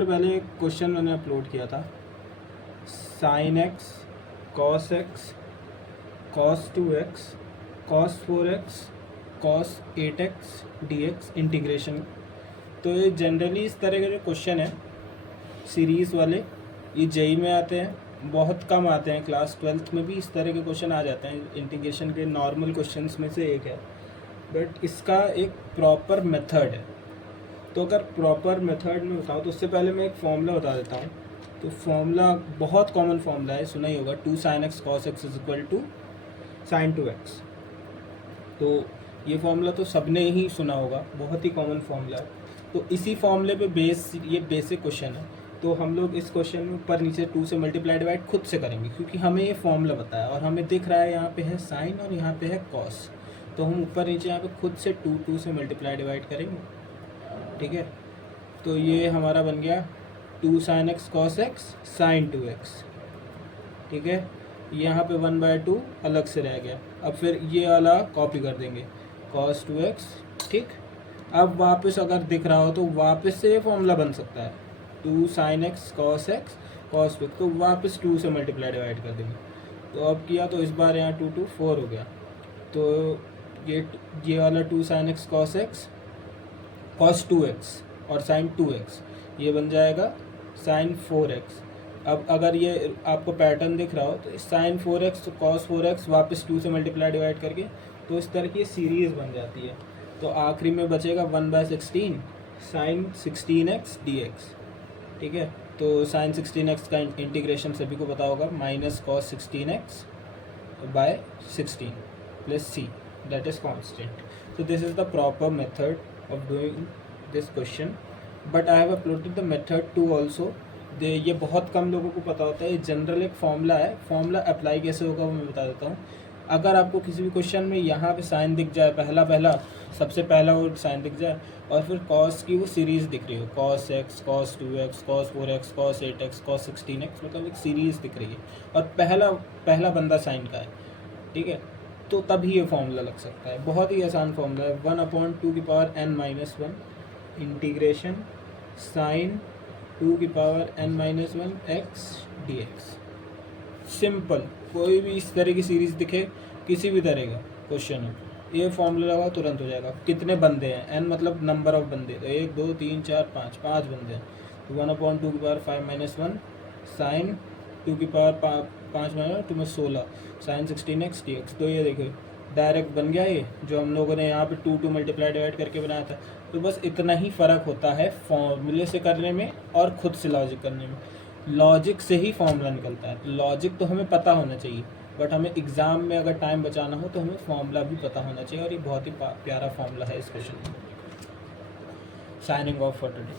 Minute पहले एक question मैंने अपलोड किया था, sine x cos x cos 2x cos 4x cos 8x dx integration. तो ये जनरली इस तरह के जो क्वेश्चन है सीरीज़ वाले, ये जेई में आते हैं, बहुत कम आते हैं। क्लास 12th में भी इस तरह के क्वेश्चन आ जाते हैं, इंटीग्रेशन के नॉर्मल क्वेश्चंस में से एक है, बट इसका एक प्रॉपर मेथड है। तो अगर प्रॉपर मेथड में बताऊँ तो उससे पहले मैं एक फॉर्मूला बता देता हूँ। तो फॉर्मूला बहुत कॉमन फॉर्मूला है, सुना ही होगा, 2 sin x cos x is equal to sin 2x। तो ये फॉर्मूला तो सबने ही सुना होगा, बहुत ही कॉमन फॉर्मूला है। तो इसी फॉर्मूले पे ये बेसिक क्वेश्चन है। तो हम लोग इस क्वेश्चन में ऊपर नीचे 2 से मल्टीप्लाई डिवाइड खुद से करेंगे, क्योंकि हमें ये फॉर्मूला बताया और हमें दिख रहा है यहाँ पे है साइन और यहाँ पे है कॉस। तो हम ऊपर नीचे यहाँ पे खुद से 2 से मल्टीप्लाई डिवाइड करेंगे, ठीक है। तो ये हमारा बन गया 2 sin x cos x sin 2x, ठीक है। यहाँ पे 1/2 अलग से रह गया। अब फिर ये वाला कॉपी कर देंगे, cos 2x, ठीक। अब वापस अगर दिख रहा हो तो वापस से ये फॉर्मूला बन सकता है, 2 sin x cos x cos 2x, तो वापस 2 से मल्टीप्लाई डिवाइड कर देंगे। तो अब किया तो इस बार यहाँ 2 4 हो गया। तो ये वाला 2 sin x cos 2x और sin 2x ये बन जाएगा sin 4x। अब अगर ये आपको पैटर्न दिख रहा हो तो sin 4x तो cos 4x वापस 2 से मल्टीप्लाई डिवाइड करके, तो इस तरह की सीरीज़ बन जाती है। तो आखिरी में बचेगा 1/16 sin 16x dx, ठीक है। तो sin 16x का इंटीग्रेशन सभी को पता होगा, minus cos 16x by 16 plus c, that is constant. So this is the proper method of doing this question, but I have uploaded the method 2 also. ये बहुत कम लोगों को पता होता है। ये जनरल एक फॉर्मूला है, फॉर्मूला अप्लाई कैसे होगा वो मैं बता देता हूँ। अगर आपको किसी भी क्वेश्चन में यहाँ पे साइन दिख जाए, सबसे पहला वो साइन दिख जाए, और फिर कॉस की वो सीरीज़ दिख रही हो, cos x cos 2x cos 4x cos 8x cos 16x, मतलब एक सीरीज़ दिख रही है और पहला बंदा साइन का है, ठीक है, तो तभी ये फॉर्मूला लग सकता है। बहुत ही आसान फॉर्मूला है, 1/2n-1 integration sine 2n-1 x dx। Simple, कोई भी इस तरह की सीरीज़ दिखे, किसी भी तरह का क्वेश्चन हो, ये फॉर्मूला लगा तुरंत हो जाएगा। कितने बंदे हैं, n मतलब नंबर ऑफ बंदे, तो 1 2 3 4 5 5 बंदे हैं, 1/2 साइन 2 में 16 साइन 16x dx। तो ये देखो डायरेक्ट बन गया, ये जो हम लोगों ने यहाँ पे 2 मल्टीप्लाई डिवाइड करके बनाया था। तो बस इतना ही फ़र्क होता है फॉर्मूले से करने में और ख़ुद से लॉजिक करने में। लॉजिक से ही फॉर्मूला निकलता है, लॉजिक तो हमें पता होना चाहिए, बट हमें एग्ज़ाम में अगर टाइम बचाना हो तो हमें फॉर्मूला भी पता होना चाहिए, और ये बहुत ही प्यारा फॉर्मूला है इस क्वेश्चन में। Signing off for today.